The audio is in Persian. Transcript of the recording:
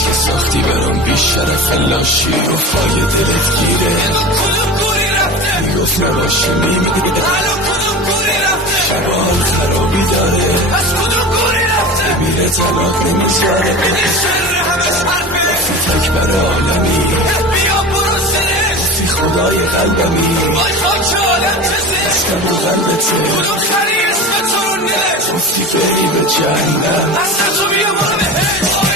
که ساختی برام بی شرف لاشی گفای دلت گیره کدوم گوری رفته میگفت نباشی میمیره الان کدوم گوری رفته شبال خرابی داره از کدوم گوری رفته میره طلاق نمیذاره شر همش حرفه تک بر عالمی بیا برو سرش گفتی خدای قلبمی وای خاک عالم چه اسکم رو قلبته کدوم خری اسم تو رو نوشت گفتی بری به جهنم اصلا تو بیا برو بهش